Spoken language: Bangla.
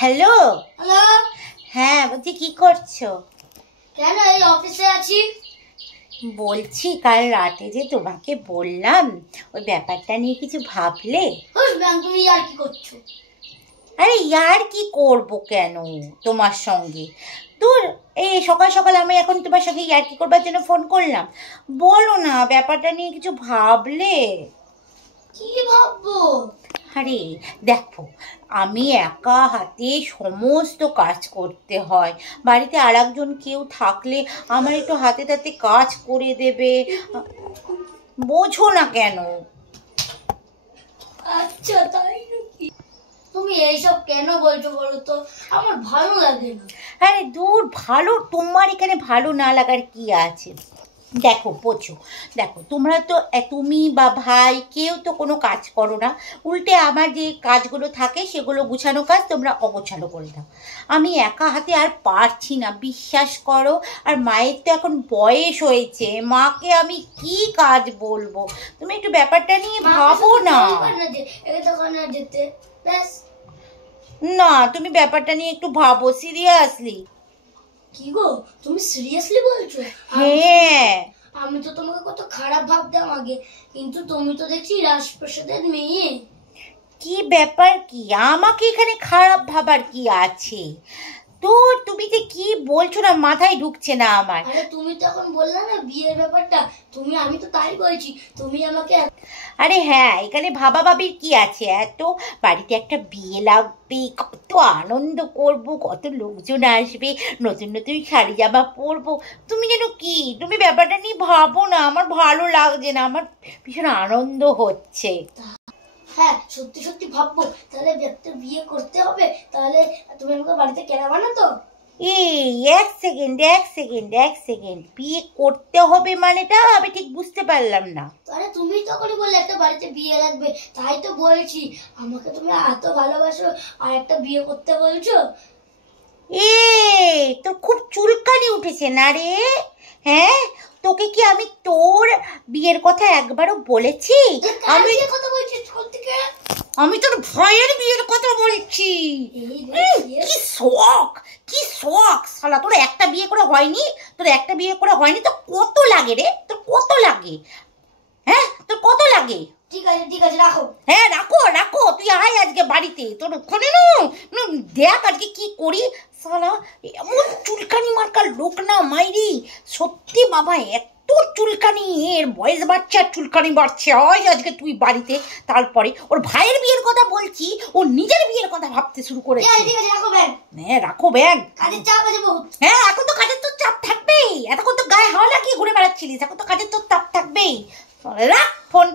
Hello hello. হ্যাঁ বলছি কি করছো? কেন এই অফিসে আছি। বলছি কাল রাতে যে তোমাকে বললাম ওই ব্যাপারটা নিয়ে কিছু ভাবলে? তুমি আর কি করছো? আরে ইয়ার কি করব কেন তোমার সঙ্গে? দূর, এই সকাল সকাল আমি এখন তোমার সঙ্গে ইয়ার কি করবার জন্য ফোন করলাম। বলো না, ব্যাপারটা নিয়ে কিছু ভাবলে? কি ভাববো? আরে দেখো, আমি একা হাতে সমস্ত কাজ করতে হয়। বাড়িতে আর একজন কেউ থাকলে আমার একটু হাতে হাতে কাজ করে দেবে, বোঝো না কেন? আচ্ছা তাই নাকি? তুমি এইসব কেন বলছো বলো তো, আমার ভালো লাগে না। আরে দূর, ভালো তোমার এখানে ভালো না লাগার কি আছে? দেখো বোঝো, দেখো তোমরা তো তুমি বা ভাই কেউ তো কোনো কাজ করো না, উল্টে আমার যে কাজগুলো থাকে সেগুলো গুছানো কাজ তোমরা অগোছালো করে দাও। আমি একা হাতে আর পারছি না, বিশ্বাস করো। আর মায়ের তো এখন বয়স হয়েছে, মাকে আমি কি কাজ বলবো? তুমি একটু ব্যাপারটা নিয়ে ভাবো না। না, তুমি ব্যাপারটা নিয়ে একটু ভাবো সিরিয়াসলি। কি গো, তুমি সিরিয়াসলি বলছো? হ্যাঁ, আমি তো তোমাকে কত খারাপ ভাবতাম আগে, কিন্তু তুমি তো দেখছি রাজপ্রাসাদের মেয়ে। কি ব্যাপার কি? আমাকে এখানে খারাপ ভাবার কি আছে? তো তুমি যে কি বলছো না, মাথায় ঢুকছে না আমার। আরে তুমি তো এখন বললা না বিয়ের ব্যাপারটা, আমি তো তাই বলছি। তুমি আমাকে আরে হ্যাঁ, এখানে ভাবা ভাবির কি আছে? এত বাড়িতে একটা বিয়ে লাগবে, কত আনন্দ করব, কত লোকজন আসবে, নতুন নতুন শাড়ি জামা পরবো। তুমি যেন কি, তুমি ব্যাপারটা নিয়ে ভাবো না, আমার ভালো লাগছে না, আমার ভীষণ আনন্দ হচ্ছে। হ্যাঁ সত্যি সত্যি ভাববো, তাহলে একটা বিয়ে করতে হবে। তাহলে তুমি আমাকে বাড়িতে কেনা বানাতো। এই এক সেকেন্ড, বিয়ে করতে হবে মানেটা আমি ঠিক বুঝতে পারলাম না। আরে তুমি তখনই বললে একটা বাড়িতে বিয়ে লাগবে, তাই তো বলছি। আমাকে তুমি এত ভালোবাসো আর একটা বিয়ে করতে বলছো। তোর খুব চুলকানি উঠেছে না রে? হ্যাঁ, তোকে কি আমি তোর বিয়ের কথা একবারও বলেছি? আমি কথা বলছি আমি তোর ভাইয়ের বিয়ের কথা বলছি। কি শখ শালা, তোর একটা বিয়ে করে হয়নি? তো কত লাগে রে? তোর কত লাগে? হ্যাঁ, তোর কত লাগে? ঠিক আছে রাখো। হ্যাঁ রাখো, তুই আয় আজকে বাড়িতে, তোর ওখানে না দেখ আজকে কি করি। শালা এমন চুলকানি মার্কার লোক না মাইরি, সত্যি বাবা, এত চুলকানি, এর বয়স বাচ্চার চুলকানি বাড়ছে। আয় আজকে তুই বাড়িতে, তারপরে ওর ভাইয়ের বিয়ের কথা বলছি, ও নিজের বিয়ের কথা ভাবতে শুরু করেছে। হ্যাঁ রাখো ব্যাগ। কাজের চাপ আছে বহুত। হ্যাঁ, এখন তো কাজের তো চাপ থাকবেই, এতক্ষণ তো গায়ে হাওয়া লাগিয়ে ঘুরে বেড়াচ্ছিলিস, এখন তো কাজের তো চাপ থাকবেই। রাখ ফোন।